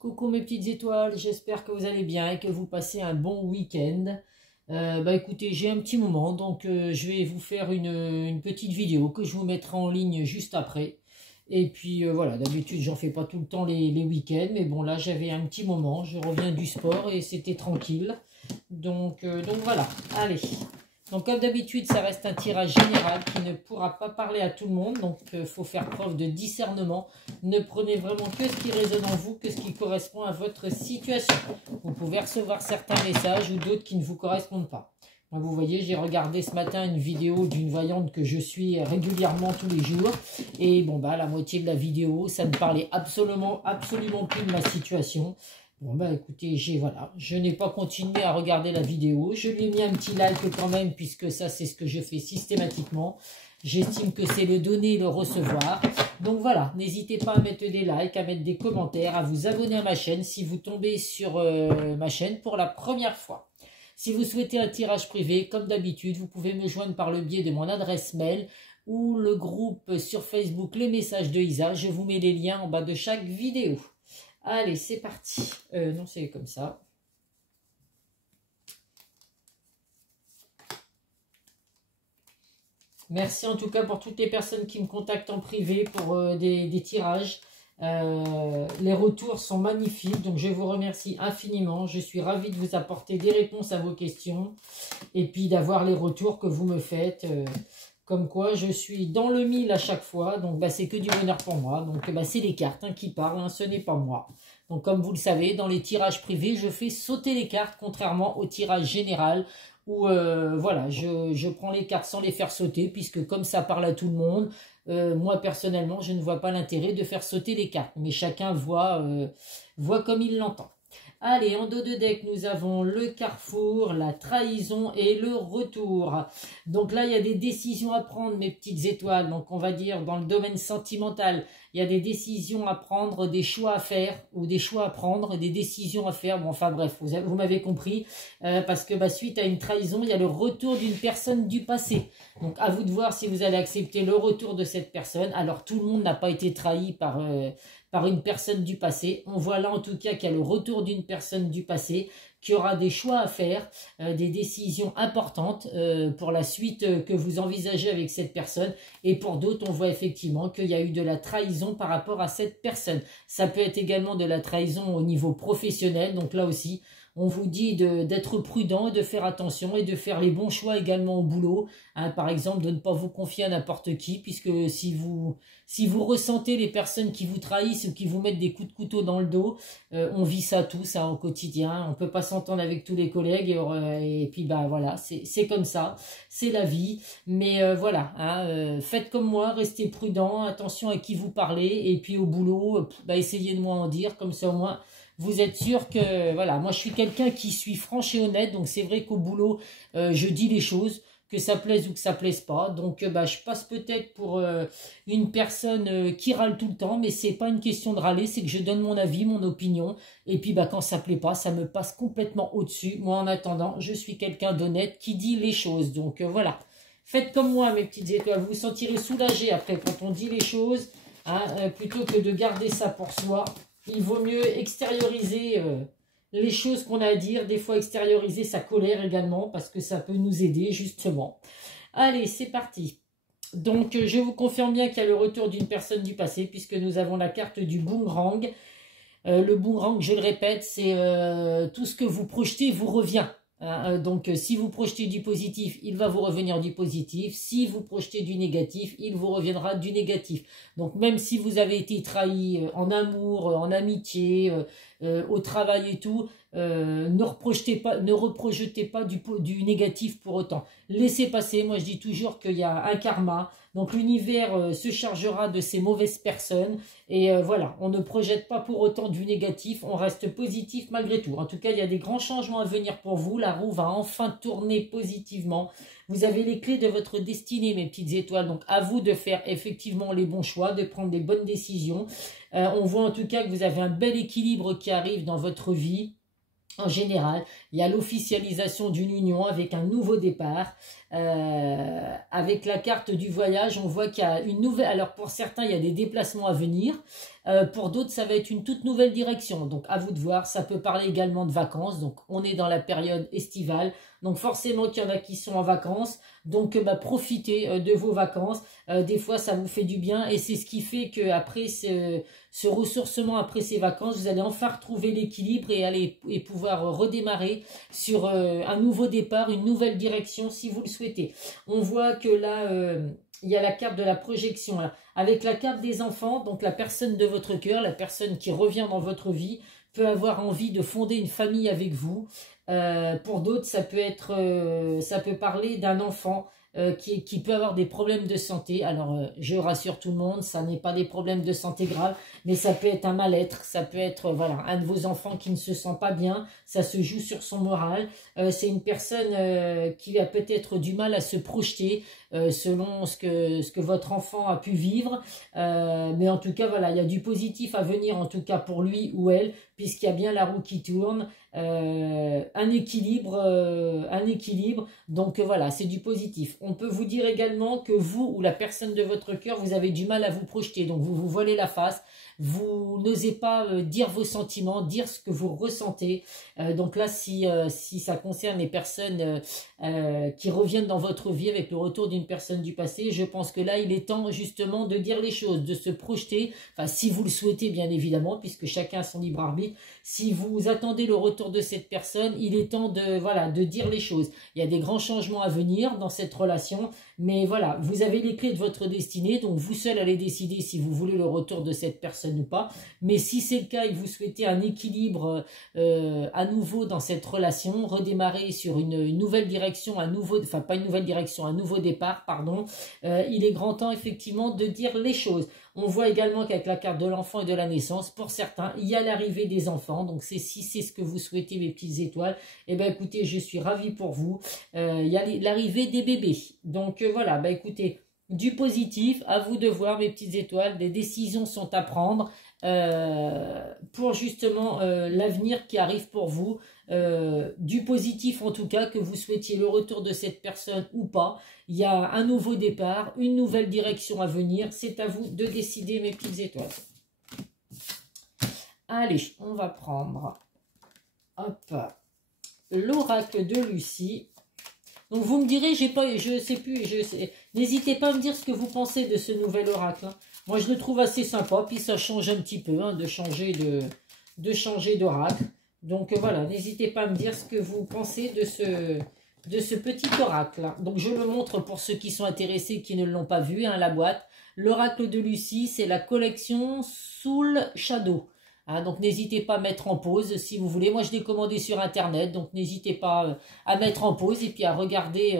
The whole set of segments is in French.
Coucou mes petites étoiles, j'espère que vous allez bien et que vous passez un bon week-end. Écoutez, j'ai un petit moment, donc je vais vous faire une petite vidéo que je vous mettrai en ligne juste après. Et puis voilà, d'habitude j'en fais pas tout le temps les week-ends, mais bon là j'avais un petit moment, je reviens du sport et c'était tranquille. Donc voilà, allez. Donc comme d'habitude, ça reste un tirage général qui ne pourra pas parler à tout le monde. Donc il faut faire preuve de discernement. Ne prenez vraiment que ce qui résonne en vous, que ce qui correspond à votre situation. Vous pouvez recevoir certains messages ou d'autres qui ne vous correspondent pas. Donc, vous voyez, j'ai regardé ce matin une vidéo d'une voyante que je suis régulièrement tous les jours. Et bon, bah la moitié de la vidéo, ça ne parlait absolument plus de ma situation. Bon bah écoutez, voilà, je n'ai pas continué à regarder la vidéo, je lui ai mis un petit like quand même puisque ça c'est ce que je fais systématiquement. J'estime que c'est le donner et le recevoir. Donc voilà, n'hésitez pas à mettre des likes, à mettre des commentaires, à vous abonner à ma chaîne si vous tombez sur ma chaîne pour la première fois. Si vous souhaitez un tirage privé, comme d'habitude, vous pouvez me joindre par le biais de mon adresse mail ou le groupe sur Facebook Les Messages de Isa. Je vous mets les liens en bas de chaque vidéo. Allez, c'est parti. Non, c'est comme ça. Merci en tout cas pour toutes les personnes qui me contactent en privé pour des tirages. Les retours sont magnifiques, donc je vous remercie infiniment. Je suis ravie de vous apporter des réponses à vos questions et puis d'avoir les retours que vous me faites. Comme quoi, je suis dans le mille à chaque fois. Donc, bah, c'est que du bonheur pour moi. Donc, bah, c'est les cartes qui parlent. Ce n'est pas moi. Donc, comme vous le savez, dans les tirages privés, je fais sauter les cartes, contrairement au tirage général. Où, voilà, je prends les cartes sans les faire sauter. Puisque comme ça parle à tout le monde, moi, personnellement, je ne vois pas l'intérêt de faire sauter les cartes. Mais chacun voit comme il l'entend. Allez, en dos de deck, nous avons le carrefour, la trahison et le retour. Donc là, il y a des décisions à prendre, mes petites étoiles. Donc on va dire dans le domaine sentimental, il y a des décisions à prendre, des choix à faire ou des choix à prendre, des décisions à faire. Bon, enfin bref, vous m'avez compris. Parce que suite à une trahison, il y a le retour d'une personne du passé. Donc à vous de voir si vous allez accepter le retour de cette personne. Alors tout le monde n'a pas été trahi par une personne du passé. On voit là en tout cas qu'il y a le retour d'une personne du passé, qui aura des choix à faire, des décisions importantes pour la suite que vous envisagez avec cette personne. Et pour d'autres, on voit effectivement qu'il y a eu de la trahison par rapport à cette personne. Ça peut être également de la trahison au niveau professionnel. Donc là aussi, on vous dit d'être prudent, de faire attention et de faire les bons choix également au boulot. Hein, par exemple, de ne pas vous confier à n'importe qui, puisque si vous ressentez les personnes qui vous trahissent ou qui vous mettent des coups de couteau dans le dos, on vit ça tous au quotidien. On ne peut pas s'entendre avec tous les collègues et puis voilà, c'est comme ça, c'est la vie. Mais voilà, hein, faites comme moi, restez prudent, attention à qui vous parlez et puis au boulot, essayez de moins en dire, comme ça au moins vous êtes sûr que, voilà, moi je suis quelqu'un qui suis franche et honnête, donc c'est vrai qu'au boulot, je dis les choses, que ça plaise ou que ça plaise pas. Donc je passe peut-être pour une personne qui râle tout le temps, mais c'est pas une question de râler, c'est que je donne mon avis, mon opinion, et puis quand ça plaît pas, ça me passe complètement au-dessus. Moi en attendant, je suis quelqu'un d'honnête qui dit les choses, donc voilà. Faites comme moi mes petites étoiles, vous vous sentirez soulagé après quand on dit les choses, hein, plutôt que de garder ça pour soi. Il vaut mieux extérioriser les choses qu'on a à dire. Des fois, extérioriser sa colère également, parce que ça peut nous aider, justement. Allez, c'est parti. Donc, je vous confirme bien qu'il y a le retour d'une personne du passé, puisque nous avons la carte du boomerang. Le boomerang, je le répète, c'est tout ce que vous projetez vous revient. Donc, si vous projetez du positif, il va vous revenir du positif. Si vous projetez du négatif, il vous reviendra du négatif. Donc, même si vous avez été trahi en amour, en amitié, au travail et tout, ne reprojetez pas du négatif pour autant. Laissez passer. Moi, je dis toujours qu'il y a un karma. Donc, l'univers se chargera de ces mauvaises personnes. Et voilà, on ne projette pas pour autant du négatif. On reste positif malgré tout. En tout cas, il y a des grands changements à venir pour vous. La roue va enfin tourner positivement. Vous avez les clés de votre destinée, mes petites étoiles. Donc, à vous de faire effectivement les bons choix, de prendre des bonnes décisions. On voit en tout cas que vous avez un bel équilibre qui arrive dans votre vie. En général, il y a l'officialisation d'une union avec un nouveau départ. Avec la carte du voyage, on voit qu'il y a une nouvelle... Alors pour certains, il y a des déplacements à venir. Pour d'autres, ça va être une toute nouvelle direction. Donc, à vous de voir. Ça peut parler également de vacances. Donc, on est dans la période estivale. Donc, forcément qu'il y en a qui sont en vacances. Donc, profitez de vos vacances. Des fois, ça vous fait du bien. Et c'est ce qui fait qu'après ce ressourcement, après ces vacances, vous allez enfin retrouver l'équilibre et pouvoir redémarrer sur un nouveau départ, une nouvelle direction si vous le souhaitez. On voit que là, il y a la carte de la projection. Là. Avec la carte des enfants, donc la personne de votre cœur, la personne qui revient dans votre vie, peut avoir envie de fonder une famille avec vous. Pour d'autres, ça peut parler d'un enfant qui peut avoir des problèmes de santé. Alors, je rassure tout le monde, ça n'est pas des problèmes de santé graves, mais ça peut être un mal-être, ça peut être voilà un de vos enfants qui ne se sent pas bien, ça se joue sur son moral. C'est une personne qui a peut-être du mal à se projeter selon ce que votre enfant a pu vivre. Mais en tout cas, voilà, il y a du positif à venir, en tout cas pour lui ou elle, puisqu'il y a bien la roue qui tourne. Un équilibre, donc voilà, c'est du positif. On peut vous dire également que vous ou la personne de votre cœur, vous avez du mal à vous projeter, donc vous vous voilez la face, vous n'osez pas dire vos sentiments, dire ce que vous ressentez. Donc là, si ça concerne les personnes qui reviennent dans votre vie avec le retour d'une personne du passé, je pense que là, il est temps justement de dire les choses, de se projeter, enfin si vous le souhaitez bien évidemment, puisque chacun a son libre arbitre. Si vous attendez le retour de cette personne, il est temps de dire les choses. Il y a des grands changements à venir dans cette relation, mais voilà, vous avez les clés de votre destinée, donc vous seul allez décider si vous voulez le retour de cette personne ou pas. Mais si c'est le cas et que vous souhaitez un équilibre à nouveau dans cette relation, redémarrer sur une nouvelle direction, enfin pas une nouvelle direction, un nouveau départ, pardon, il est grand temps effectivement de dire les choses. On voit également qu'avec la carte de l'enfant et de la naissance, pour certains, il y a l'arrivée des enfants. Donc, si c'est ce que vous souhaitez, mes petites étoiles, eh bien, écoutez, je suis ravie pour vous. Il y a l'arrivée des bébés. Donc, voilà, écoutez, du positif, à vous de voir, mes petites étoiles. Des décisions sont à prendre pour justement l'avenir qui arrive pour vous. Du positif en tout cas, que vous souhaitiez le retour de cette personne ou pas. Il y a un nouveau départ, une nouvelle direction à venir. C'est à vous de décider, mes petites étoiles. Allez, on va prendre l'oracle de Lucie. Donc vous me direz, je sais plus, n'hésitez pas à me dire ce que vous pensez de ce nouvel oracle. Hein. Moi je le trouve assez sympa, puis ça change un petit peu hein, de changer d'oracle. Donc voilà, n'hésitez pas à me dire ce que vous pensez de ce petit oracle. Donc je le montre pour ceux qui sont intéressés, qui ne l'ont pas vu, hein, la boîte. L'oracle de Lucie, c'est la collection Soul Shadow. Hein, donc n'hésitez pas à mettre en pause si vous voulez. Moi je l'ai commandé sur internet, donc n'hésitez pas à mettre en pause et puis à regarder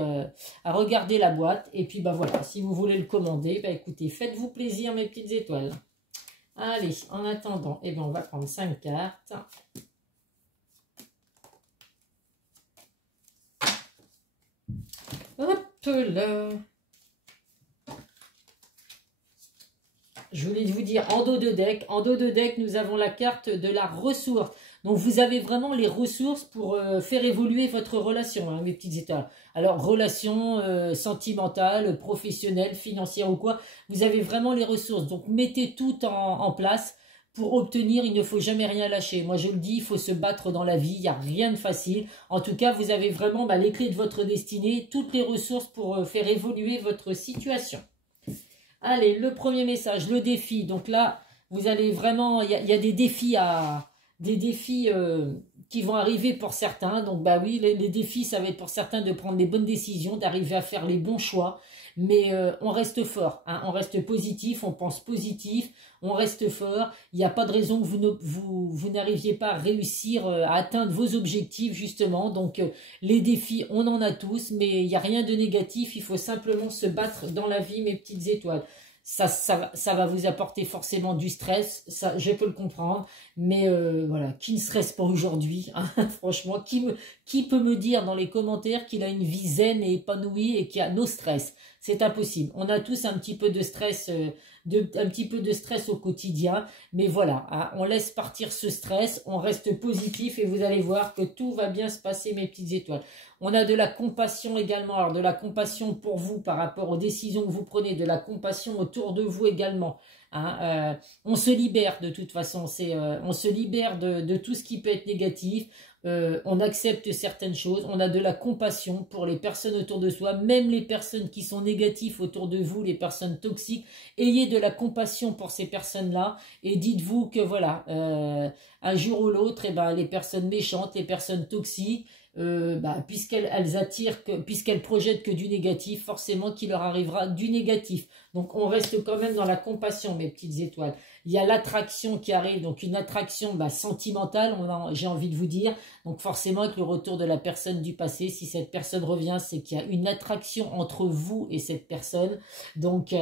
la boîte. Et puis voilà, si vous voulez le commander, écoutez, faites-vous plaisir mes petites étoiles. Allez, en attendant, on va prendre 5 cartes. Hop là. Je voulais vous dire, en dos de deck, nous avons la carte de la ressource. Donc, vous avez vraiment les ressources pour faire évoluer votre relation, hein, mes petites étoiles. Alors, relation sentimentale, professionnelle, financière ou quoi, vous avez vraiment les ressources. Donc, mettez tout en place pour obtenir, il ne faut jamais rien lâcher. Moi, je le dis, il faut se battre dans la vie, il n'y a rien de facile. En tout cas, vous avez vraiment les clés de votre destinée, toutes les ressources pour faire évoluer votre situation. Allez, le premier message, le défi. Donc là, vous allez vraiment, il y a des défis qui vont arriver pour certains. Donc oui, les défis, ça va être pour certains de prendre les bonnes décisions, d'arriver à faire les bons choix. Mais on reste fort, hein, on reste positif, on pense positif, on reste fort. Il n'y a pas de raison que vous n'arriviez pas à réussir à atteindre vos objectifs justement. Donc les défis, on en a tous, mais il n'y a rien de négatif. Il faut simplement se battre dans la vie, mes petites étoiles. Ça va vous apporter forcément du stress, ça je peux le comprendre, mais voilà, qui ne stresse pas aujourd'hui, hein, franchement, qui peut me dire dans les commentaires qu'il a une vie zen et épanouie et qu'il y a no stress? C'est impossible. On a tous un petit peu de stress, au quotidien, mais voilà, hein, on laisse partir ce stress, on reste positif et vous allez voir que tout va bien se passer, mes petites étoiles. On a de la compassion également, alors de la compassion pour vous par rapport aux décisions que vous prenez, de la compassion autour de vous également. hein. On se libère de toute façon, on se libère de tout ce qui peut être négatif. On accepte certaines choses, on a de la compassion pour les personnes autour de soi, même les personnes qui sont négatives autour de vous, les personnes toxiques. Ayez de la compassion pour ces personnes-là et dites-vous que voilà, un jour ou l'autre, eh ben, les personnes méchantes, les personnes toxiques, puisqu'elles attirent, puisqu'elles projettent que du négatif, forcément qu'il leur arrivera du négatif. Donc on reste quand même dans la compassion, mes petites étoiles. Il y a l'attraction qui arrive, donc une attraction sentimentale, j'ai envie de vous dire. Donc forcément avec le retour de la personne du passé, si cette personne revient, c'est qu'il y a une attraction entre vous et cette personne. Donc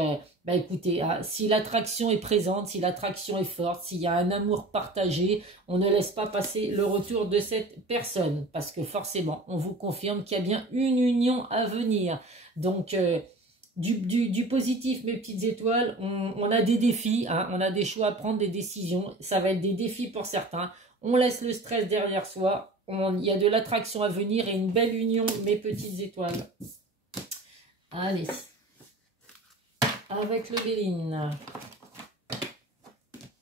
écoutez, si l'attraction est présente, si l'attraction est forte, s'il y a un amour partagé, on ne laisse pas passer le retour de cette personne. Parce que forcément, on vous confirme qu'il y a bien une union à venir. Donc du positif, mes petites étoiles, on a des défis, hein, on a des choix à prendre, des décisions. Ça va être des défis pour certains. On laisse le stress derrière soi. Il y a de l'attraction à venir et une belle union, mes petites étoiles. Allez. Avec le Béline.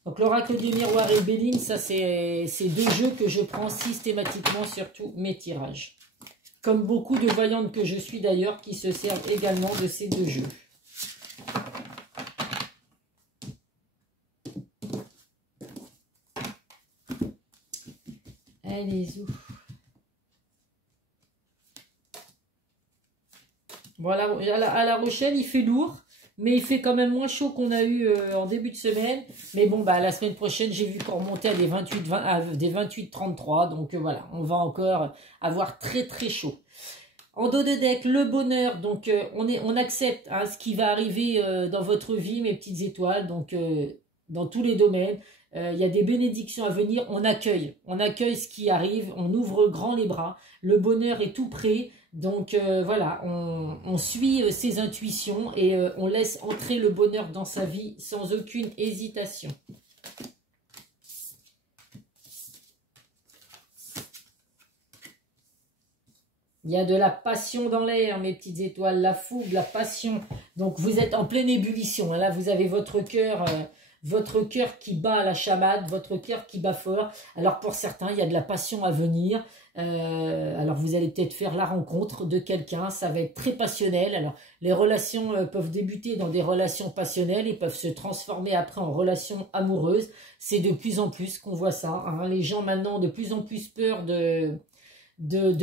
Donc l'oracle du miroir et Béline, ça c'est deux jeux que je prends systématiquement sur tous mes tirages. Comme beaucoup de voyantes que je suis d'ailleurs, qui se servent également de ces deux jeux. Allez-y. Voilà, à La Rochelle, il fait lourd, mais il fait quand même moins chaud qu'on a eu en début de semaine. Mais bon, la semaine prochaine, j'ai vu qu'on remontait à des 28-33. Donc voilà, on va encore avoir très très chaud. En dos de deck, le bonheur. Donc on accepte ce qui va arriver dans votre vie, mes petites étoiles. Donc dans tous les domaines. Il y a des bénédictions à venir, on accueille ce qui arrive, on ouvre grand les bras, le bonheur est tout prêt, donc voilà, on suit ses intuitions et on laisse entrer le bonheur dans sa vie sans aucune hésitation. Il y a de la passion dans l'air, mes petites étoiles, la fougue, la passion, donc vous êtes en pleine ébullition, là vous avez votre cœur qui bat à la chamade, votre cœur qui bat fort. Alors pour certains, il y a de la passion à venir. Alors vous allez peut-être faire la rencontre de quelqu'un, ça va être très passionnel. Alors les relations peuvent débuter dans des relations passionnelles et peuvent se transformer après en relations amoureuses. C'est de plus en plus qu'on voit ça, hein. Les gens maintenant ont de plus en plus peur de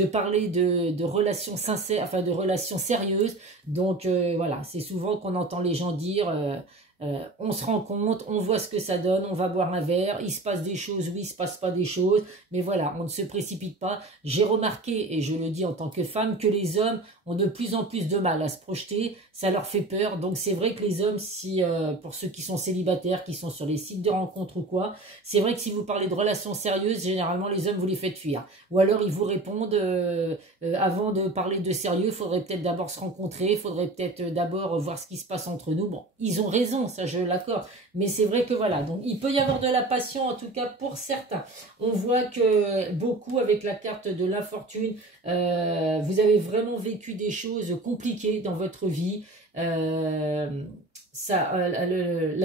parler de relations sincères, enfin de relations sérieuses. Donc voilà, c'est souvent qu'on entend les gens dire... on se rend compte, on voit ce que ça donne, on va boire un verre, il se passe des choses, oui, il se passe pas des choses, mais voilà, on ne se précipite pas. J'ai remarqué, et je le dis en tant que femme, que les hommes ont de plus en plus de mal à se projeter, ça leur fait peur, donc c'est vrai que les hommes, pour ceux qui sont célibataires, qui sont sur les sites de rencontres ou quoi, c'est vrai que si vous parlez de relations sérieuses, généralement les hommes vous les faites fuir, ou alors ils vous répondent, avant de parler de sérieux, il faudrait peut-être d'abord se rencontrer, il faudrait peut-être d'abord voir ce qui se passe entre nous. Bon, ils ont raison, ça je l'accorde, mais c'est vrai que voilà, donc il peut y avoir de la passion en tout cas pour certains. On voit que beaucoup avec la carte de l'infortune, vous avez vraiment vécu des choses compliquées dans votre vie, la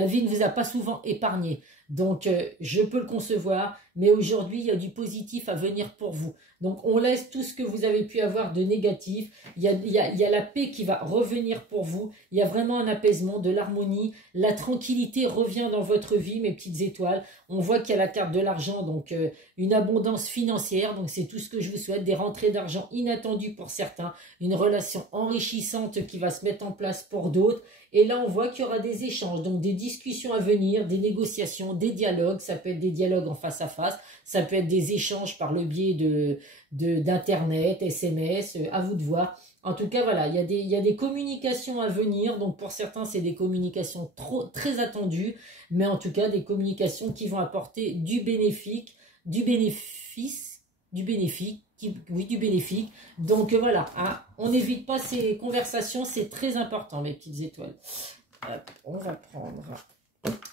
vie ne vous a pas souvent épargné, donc je peux le concevoir, mais aujourd'hui il y a du positif à venir pour vous. Donc on laisse tout ce que vous avez pu avoir de négatif, il y a la paix qui va revenir pour vous, il y a vraiment un apaisement, de l'harmonie, la tranquillité revient dans votre vie, mes petites étoiles. On voit qu'il y a la carte de l'argent, donc une abondance financière, donc c'est tout ce que je vous souhaite, des rentrées d'argent inattendues pour certains, une relation enrichissante qui va se mettre en place pour d'autres. Et là, on voit qu'il y aura des échanges, donc des discussions à venir, des négociations, des dialogues. Ça peut être des dialogues en face à face, ça peut être des échanges par le biais d'Internet, SMS, à vous de voir. En tout cas, voilà, il y a des communications à venir. Donc, pour certains, c'est des communications très attendues, mais en tout cas, des communications qui vont apporter du bénéfique. Donc, voilà, hein, on n'évite pas ces conversations, c'est très important, mes petites étoiles. Hop, on va prendre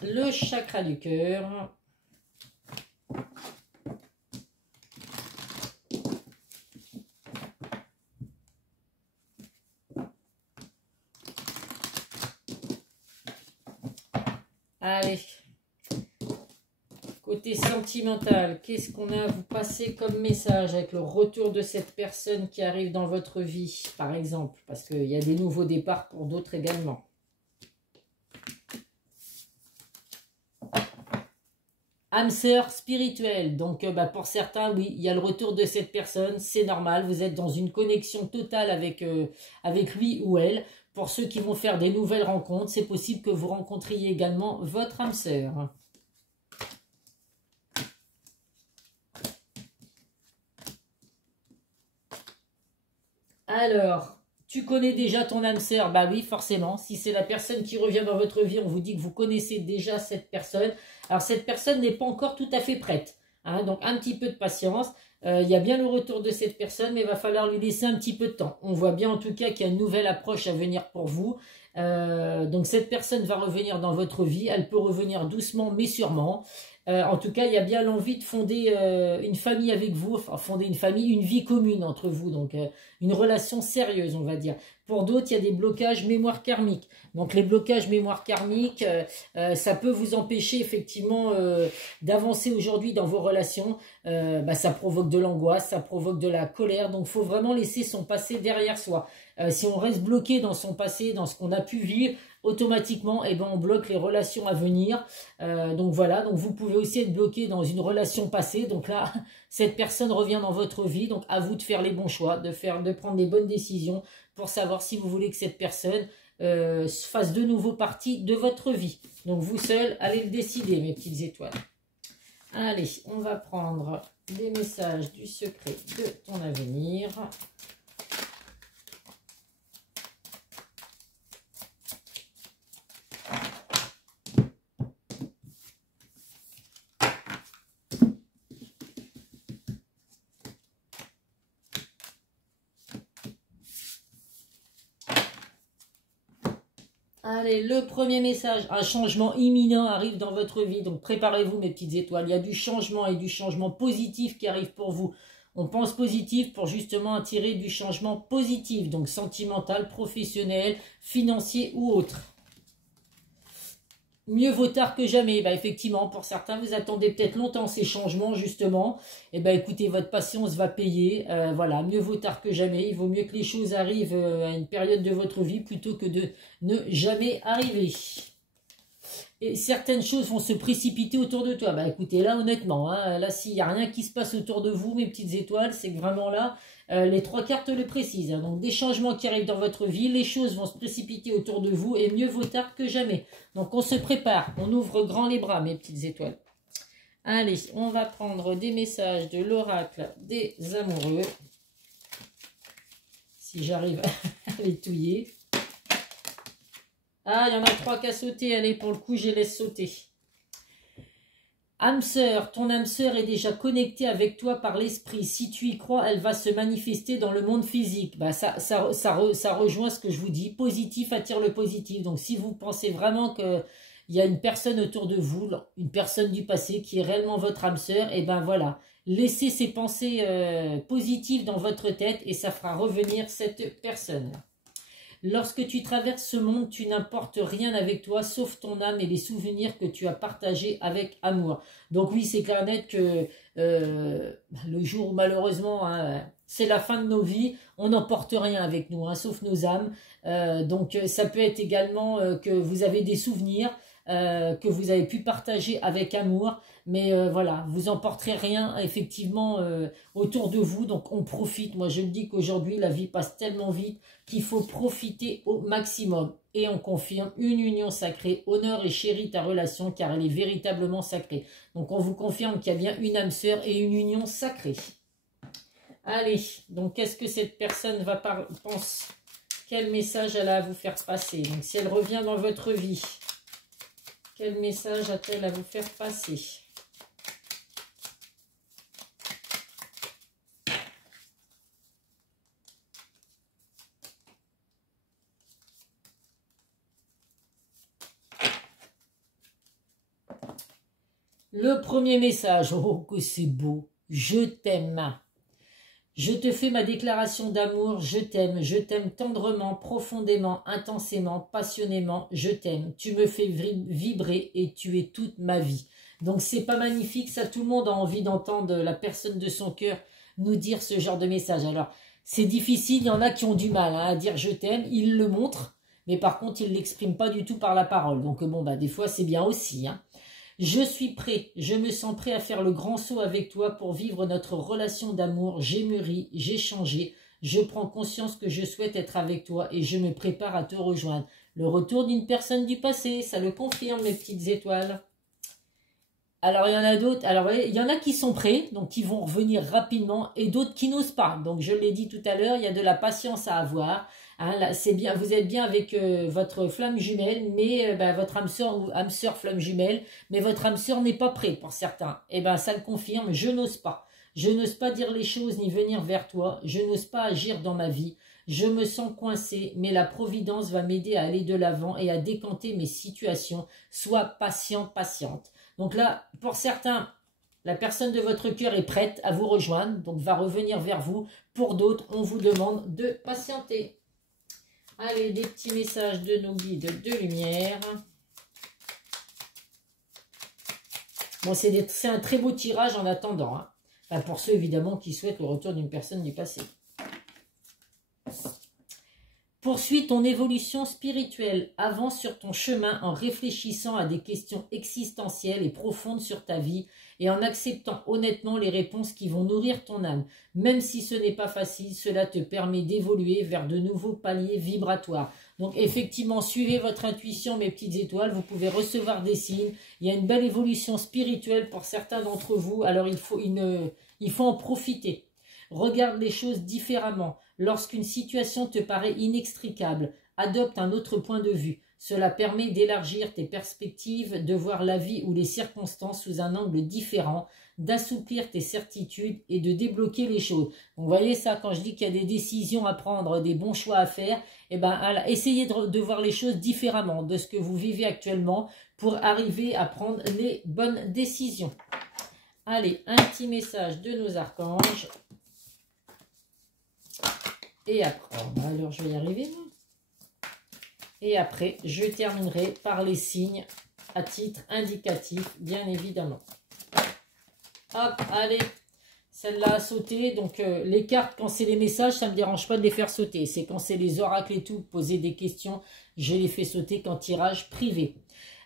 le chakra du cœur. Allez. Côté sentimental, qu'est-ce qu'on a à vous passer comme message avec le retour de cette personne qui arrive dans votre vie, par exemple, parce qu'il y a des nouveaux départs pour d'autres également. Âme sœur spirituelle, donc pour certains, oui, il y a le retour de cette personne, c'est normal, vous êtes dans une connexion totale avec lui ou elle. Pour ceux qui vont faire des nouvelles rencontres, c'est possible que vous rencontriez également votre âme sœur. Alors, tu connais déjà ton âme sœur? Bah oui, forcément. Si c'est la personne qui revient dans votre vie, on vous dit que vous connaissez déjà cette personne. Alors, cette personne n'est pas encore tout à fait prête. Hein, donc, un petit peu de patience. Il y a bien le retour de cette personne, mais il va falloir lui laisser un petit peu de temps. On voit bien en tout cas qu'il y a une nouvelle approche à venir pour vous. Donc, cette personne va revenir dans votre vie. Elle peut revenir doucement, mais sûrement. En tout cas, il y a bien l'envie de fonder une famille avec vous, enfin fonder une famille, une vie commune entre vous, donc une relation sérieuse, on va dire. Pour d'autres, il y a des blocages mémoire karmique. Donc les blocages mémoire karmique, ça peut vous empêcher effectivement d'avancer aujourd'hui dans vos relations. Ça provoque de l'angoisse, ça provoque de la colère, donc il faut vraiment laisser son passé derrière soi. Si on reste bloqué dans son passé, dans ce qu'on a pu vivre, automatiquement, on bloque les relations à venir. Donc voilà, donc vous pouvez aussi être bloqué dans une relation passée. Donc là, cette personne revient dans votre vie. Donc à vous de faire les bons choix, de prendre les bonnes décisions pour savoir si vous voulez que cette personne fasse de nouveau partie de votre vie. Donc vous seul, allez le décider, mes petites étoiles. Allez, on va prendre des messages du secret de ton avenir. Allez, le premier message, un changement imminent arrive dans votre vie, donc préparez-vous mes petites étoiles, il y a du changement et du changement positif qui arrive pour vous. On pense positif pour justement attirer du changement positif, donc sentimental, professionnel, financier ou autre. Mieux vaut tard que jamais. Effectivement, pour certains, vous attendez peut-être longtemps ces changements, justement. Écoutez, votre patience va payer. Voilà, mieux vaut tard que jamais. Il vaut mieux que les choses arrivent à une période de votre vie plutôt que de ne jamais arriver. Et certaines choses vont se précipiter autour de toi. Écoutez, là, honnêtement, hein, là, s'il n'y a rien qui se passe autour de vous, mes petites étoiles, c'est que vraiment là, les trois cartes le précisent. Hein. Donc, des changements qui arrivent dans votre vie, les choses vont se précipiter autour de vous et mieux vaut tard que jamais. Donc, on se prépare, on ouvre grand les bras, mes petites étoiles. Allez, on va prendre des messages de l'oracle des amoureux. Si j'arrive à les touiller. Ah, il y en a 3 qui a sauté. Allez, pour le coup, je les laisse sauter. Âme sœur, ton âme sœur est déjà connectée avec toi par l'esprit. Si tu y crois, elle va se manifester dans le monde physique. Ça rejoint ce que je vous dis. Positif attire le positif. Donc, si vous pensez vraiment qu'il y a une personne autour de vous, une personne du passé qui est réellement votre âme sœur, voilà. Laissez ces pensées positives dans votre tête et ça fera revenir cette personne. Lorsque tu traverses ce monde, tu n'importes rien avec toi, sauf ton âme et les souvenirs que tu as partagés avec amour. Donc oui, c'est clair net que le jour où malheureusement, hein, c'est la fin de nos vies, on n'emporte rien avec nous, hein, sauf nos âmes. Donc ça peut être également que vous avez des souvenirs que vous avez pu partager avec amour. Mais voilà, vous emporterez rien effectivement autour de vous. Donc on profite. Moi je me dis qu'aujourd'hui la vie passe tellement vite qu'il faut profiter au maximum. Et on confirme une union sacrée. Honore et chéris ta relation car elle est véritablement sacrée. Donc on vous confirme qu'il y a bien une âme sœur et une union sacrée. Allez, donc qu'est-ce que cette personne pense? Quel message elle a à vous faire passer? Donc si elle revient dans votre vie, quel message a-t-elle à vous faire passer? Le premier message, oh que c'est beau, je t'aime. Je te fais ma déclaration d'amour, je t'aime tendrement, profondément, intensément, passionnément, je t'aime. Tu me fais vibrer et tu es toute ma vie. Donc c'est pas magnifique, ça tout le monde a envie d'entendre la personne de son cœur nous dire ce genre de message. Alors c'est difficile, il y en a qui ont du mal à dire je t'aime, ils le montrent, mais par contre ils ne l'expriment pas du tout par la parole. Donc bon, bah des fois c'est bien aussi, hein. Je suis prêt, je me sens prêt à faire le grand saut avec toi pour vivre notre relation d'amour. J'ai mûri, j'ai changé, je prends conscience que je souhaite être avec toi et je me prépare à te rejoindre. Le retour d'une personne du passé, ça le confirme mes petites étoiles. Alors, il y en a d'autres. Alors, il y en a qui sont prêts, donc qui vont revenir rapidement, et d'autres qui n'osent pas. Donc, je l'ai dit tout à l'heure, il y a de la patience à avoir. Hein, là, c'est bien, vous êtes bien avec votre flamme jumelle, mais votre âme sœur ou âme sœur flamme jumelle, mais votre âme sœur n'est pas prête pour certains. Eh bien, ça le confirme, je n'ose pas. Je n'ose pas dire les choses ni venir vers toi. Je n'ose pas agir dans ma vie. Je me sens coincé, mais la providence va m'aider à aller de l'avant et à décanter mes situations. Sois patient, patiente. Donc là, pour certains, la personne de votre cœur est prête à vous rejoindre, donc va revenir vers vous. Pour d'autres, on vous demande de patienter. Allez, des petits messages de nos guides de lumière. Bon, c'est un très beau tirage en attendant, hein. Enfin, pour ceux, évidemment, qui souhaitent le retour d'une personne du passé. Poursuis ton évolution spirituelle, avance sur ton chemin en réfléchissant à des questions existentielles et profondes sur ta vie et en acceptant honnêtement les réponses qui vont nourrir ton âme. Même si ce n'est pas facile, cela te permet d'évoluer vers de nouveaux paliers vibratoires. Donc effectivement, suivez votre intuition mes petites étoiles, vous pouvez recevoir des signes. Il y a une belle évolution spirituelle pour certains d'entre vous, alors il faut en profiter. Regarde les choses différemment. Lorsqu'une situation te paraît inextricable, adopte un autre point de vue. Cela permet d'élargir tes perspectives, de voir la vie ou les circonstances sous un angle différent, d'assouplir tes certitudes et de débloquer les choses. Donc, vous voyez ça, quand je dis qu'il y a des décisions à prendre, des bons choix à faire, eh ben, essayez de voir les choses différemment de ce que vous vivez actuellement pour arriver à prendre les bonnes décisions. Allez, un petit message de nos archanges. Et après, alors je vais y arriver. Et après, je terminerai par les signes à titre indicatif, bien évidemment. Hop, allez, celle-là a sauté. Donc, les cartes, quand c'est les messages, ça ne me dérange pas de les faire sauter. C'est quand c'est les oracles et tout, poser des questions, je les fais sauter qu'en tirage privé.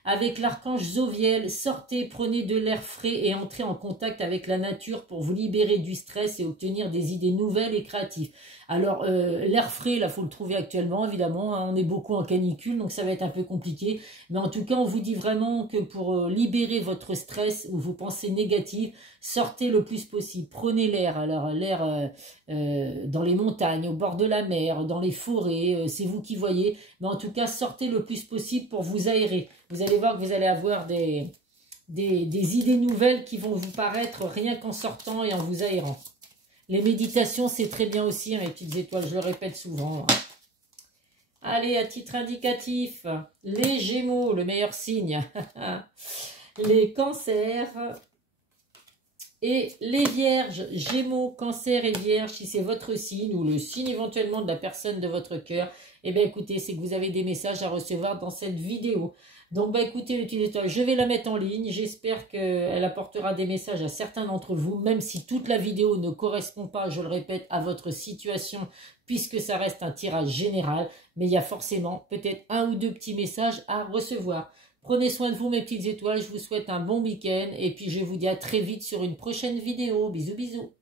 Avec l'archange Zoviel, sortez, prenez de l'air frais et entrez en contact avec la nature pour vous libérer du stress et obtenir des idées nouvelles et créatives. Alors, l'air frais, là, il faut le trouver actuellement, évidemment. Hein, on est beaucoup en canicule, donc ça va être un peu compliqué. Mais en tout cas, on vous dit vraiment que pour libérer votre stress ou vos pensées négatives, sortez le plus possible. Prenez l'air. Alors, l'air dans les montagnes, au bord de la mer, dans les forêts, c'est vous qui voyez. Mais en tout cas, sortez le plus possible pour vous aérer. Vous allez voir que vous allez avoir des idées nouvelles qui vont vous paraître rien qu'en sortant et en vous aérant. Les méditations, c'est très bien aussi, hein, mes petites étoiles, je le répète souvent. Allez, à titre indicatif, les Gémeaux, le meilleur signe. Les Cancers et les Vierges. Gémeaux, Cancer et Vierge, si c'est votre signe ou le signe éventuellement de la personne de votre cœur, eh bien écoutez, c'est que vous avez des messages à recevoir dans cette vidéo. Donc, écoutez, les petites étoiles, je vais la mettre en ligne. J'espère qu'elle apportera des messages à certains d'entre vous, même si toute la vidéo ne correspond pas, je le répète, à votre situation, puisque ça reste un tirage général. Mais il y a forcément peut-être un ou deux petits messages à recevoir. Prenez soin de vous, mes petites étoiles. Je vous souhaite un bon week-end. Et puis, je vous dis à très vite sur une prochaine vidéo. Bisous, bisous.